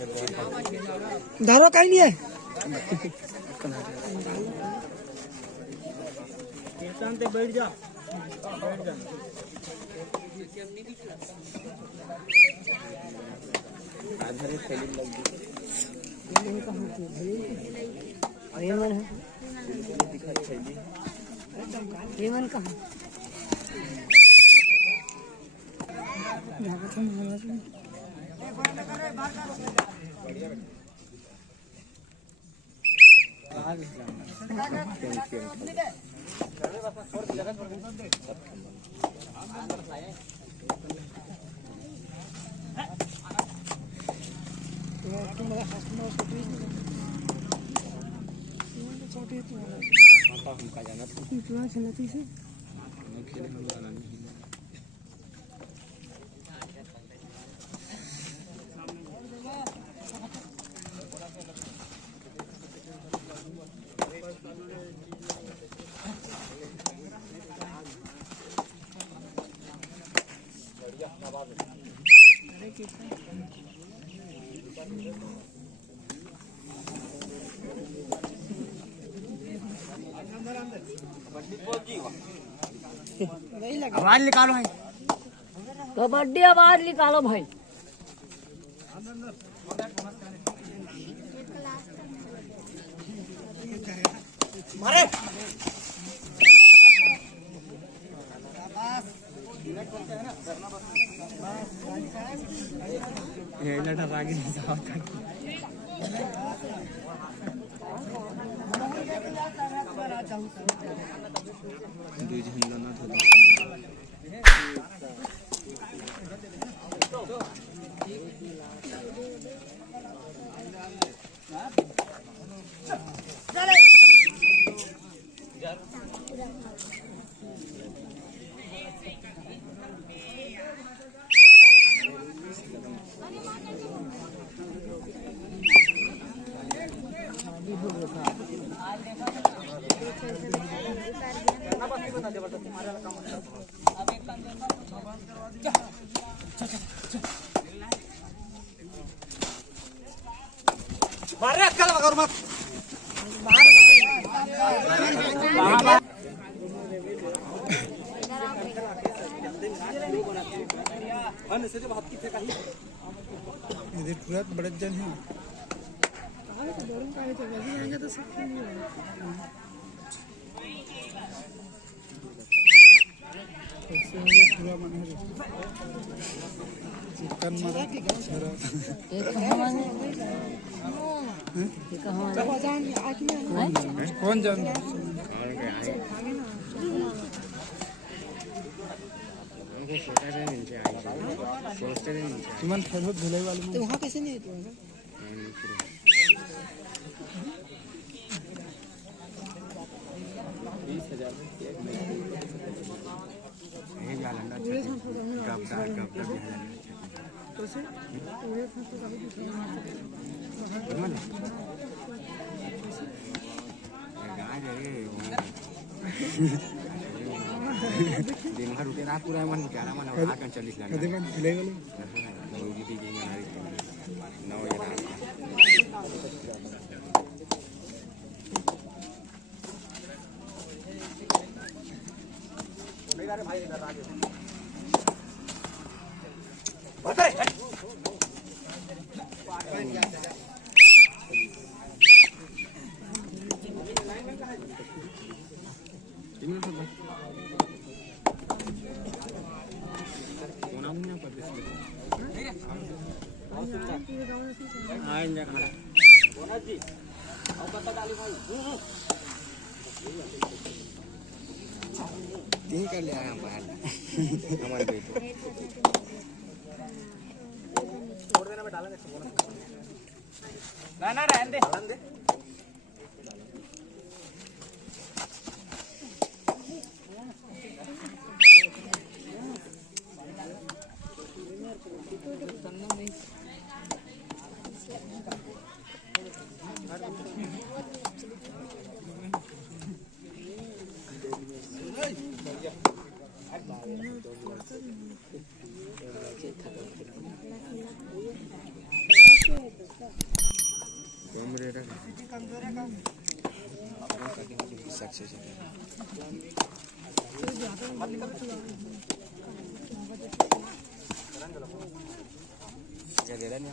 धारो कहीं नहीं है। बैठ जा, बैठ जा। हेमन कहाँ? आवाज निकालो भाई, कबड्डी आवाज निकालो भाई। मारे ये लड़ा रागी मारे अक्कल मगर मत इधर पूरा बड़े जन है पूरा मन है चिकन मारा कौन जान तुमन खेलो धुलाई वाले में वहाँ कैसे नहीं तो दिन भर उठे रात पूरा मन 11 मन आकर 40 लाख कदे मन खिले वाले नौजी दी गई हमारी 9 बजे रात मेरे भाई इधर आ गए बता तीन कर लिया हम बाहर हमारे बेटे छोड़ देना मैं डालेंगे ना ना रहने दे डालन दे सक्सेस दे रहा नहीं